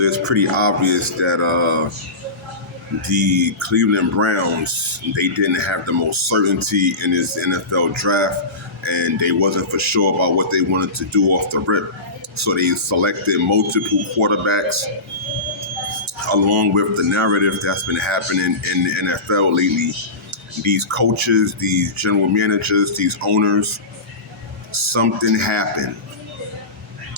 So it's pretty obvious that the Cleveland Browns, they didn't have the most certainty in this NFL draft, and they wasn't for sure about what they wanted to do off the rip. So they selected multiple quarterbacks, along with the narrative that's been happening in the NFL lately. These coaches, these general managers, these owners, something happened.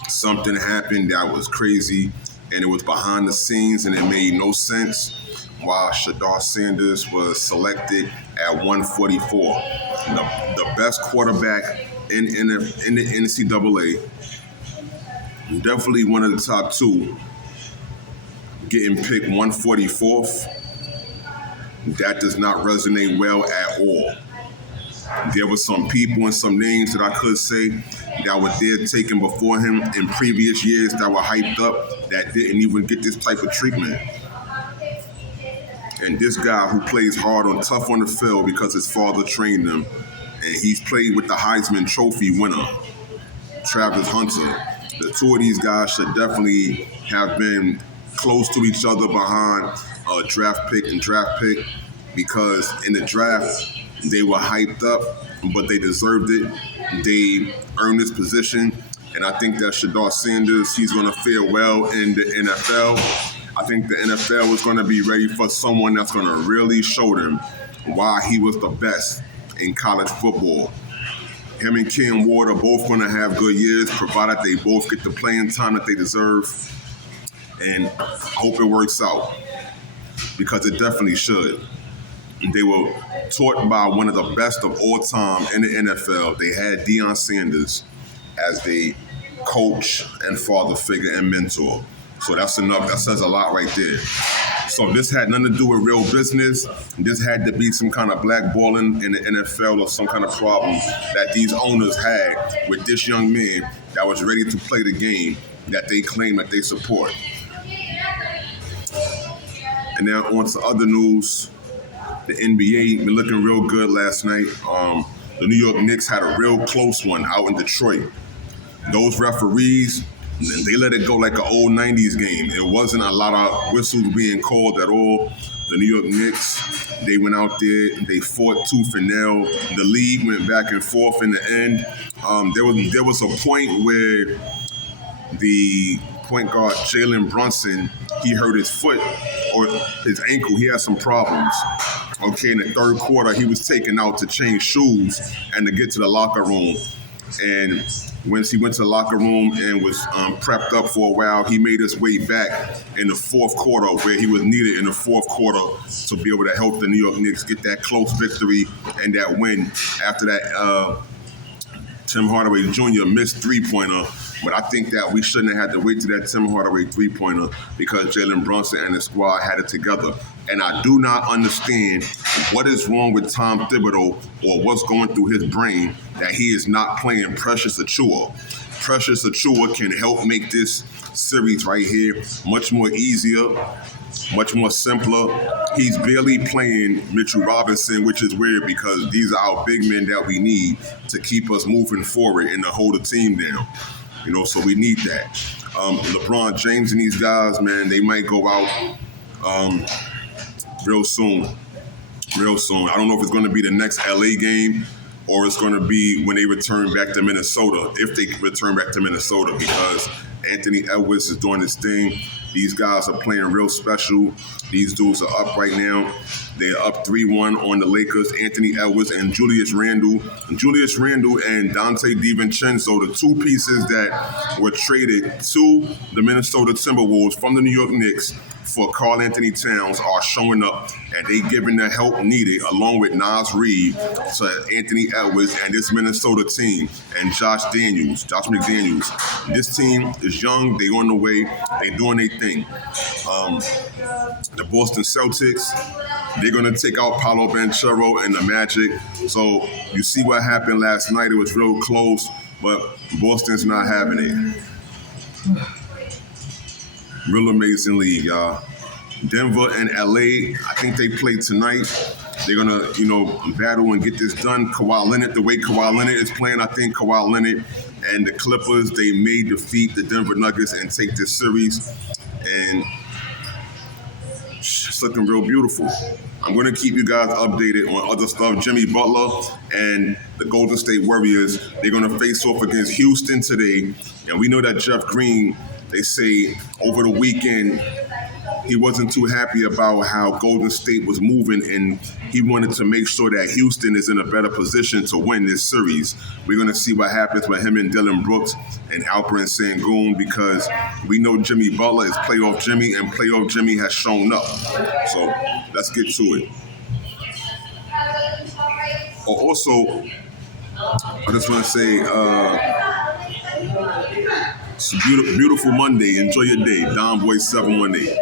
Something happened that was crazy, and it was behind the scenes, and it made no sense why Shedeur Sanders was selected at 144. The best quarterback in the NCAA, definitely one of the top two, getting picked 144th. That does not resonate well at all. There were some people and some names that I could say that were there taken before him in previous years that were hyped up that didn't even get this type of treatment. And this guy who plays hard and tough on the field because his father trained him, and he's played with the Heisman Trophy winner, Travis Hunter. The two of these guys should definitely have been close to each other behind a draft pick and draft pick, because in the draft, they were hyped up, but they deserved it. They earned this position, and I think that Shedeur Sanders, he's going to fare well in the NFL. I think the NFL is going to be ready for someone that's going to really show them why he was the best in college football. Him and Cam Ward are both going to have good years, provided they both get the playing time that they deserve. And I hope it works out, because it definitely should. They were taught by one of the best of all time in the NFL. They had Deion Sanders as their coach and father figure and mentor. So that's enough. That says a lot right there. So this had nothing to do with real business. This had to be some kind of blackballing in the NFL or some kind of problem that these owners had with this young man that was ready to play the game that they claim that they support. And now on to other news. The NBA been looking real good last night. The New York Knicks had a real close one out in Detroit. Those referees, they let it go like an old 90s game. It wasn't a lot of whistles being called at all. The New York Knicks, they went out there, they fought tooth and nail. The league went back and forth in the end. There was a point where the point guard, Jalen Brunson, he hurt his foot or his ankle. He had some problems. Okay, in the third quarter, he was taken out to change shoes and to get to the locker room. And once he went to the locker room and was prepped up for a while, he made his way back in the fourth quarter, where he was needed in the fourth quarter to be able to help the New York Knicks get that close victory and that win. After that, Tim Hardaway Jr. missed three-pointer, but I think that we shouldn't have had to wait to that Tim Hardaway three-pointer, because Jalen Brunson and his squad had it together. And I do not understand what is wrong with Tom Thibodeau, or what's going through his brain, that he is not playing Precious Achiuwa. Precious Achiuwa can help make this series right here much more easier, much more simpler. He's barely playing Mitchell Robinson, which is weird, because these are our big men that we need to keep us moving forward and to hold the team down. So we need that. LeBron James and these guys, man, they might go out real soon. Real soon. I don't know if it's going to be the next LA game, or it's going to be when they return back to Minnesota, if they return back to Minnesota, because Anthony Edwards is doing his thing. These guys are playing real special. These dudes are up right now. They're up 3-1 on the Lakers. Anthony Edwards and Julius Randle. Julius Randle and Dante DiVincenzo, the two pieces that were traded to the Minnesota Timberwolves from the New York Knicks for Karl Anthony Towns, are showing up, and they giving the help needed, along with Naz Reid, to Anthony Edwards and this Minnesota team, and Josh McDaniels. This team is young. They on the way. They doing their thing. The Boston Celtics, they're going to take out Paolo Banchero and the Magic. So you see what happened last night. It was real close, but Boston's not having it. Real amazing league, y'all. Denver and LA, I think they play tonight. They're going to, battle and get this done. Kawhi Leonard, the way Kawhi Leonard is playing, I think Kawhi Leonard and the Clippers, they may defeat the Denver Nuggets and take this series. And it's looking real beautiful. I'm going to keep you guys updated on other stuff. Jimmy Butler and the Golden State Warriors, they're going to face off against Houston today. And we know that Jeff Green, they say over the weekend, he wasn't too happy about how Golden State was moving, and he wanted to make sure that Houston is in a better position to win this series. We're going to see what happens with him and Dylan Brooks and Alperen Sengun, because we know Jimmy Butler is playoff Jimmy, and playoff Jimmy has shown up. So let's get to it. Also, I just want to say, it's a beautiful Monday. Enjoy your day. Don Boy 718.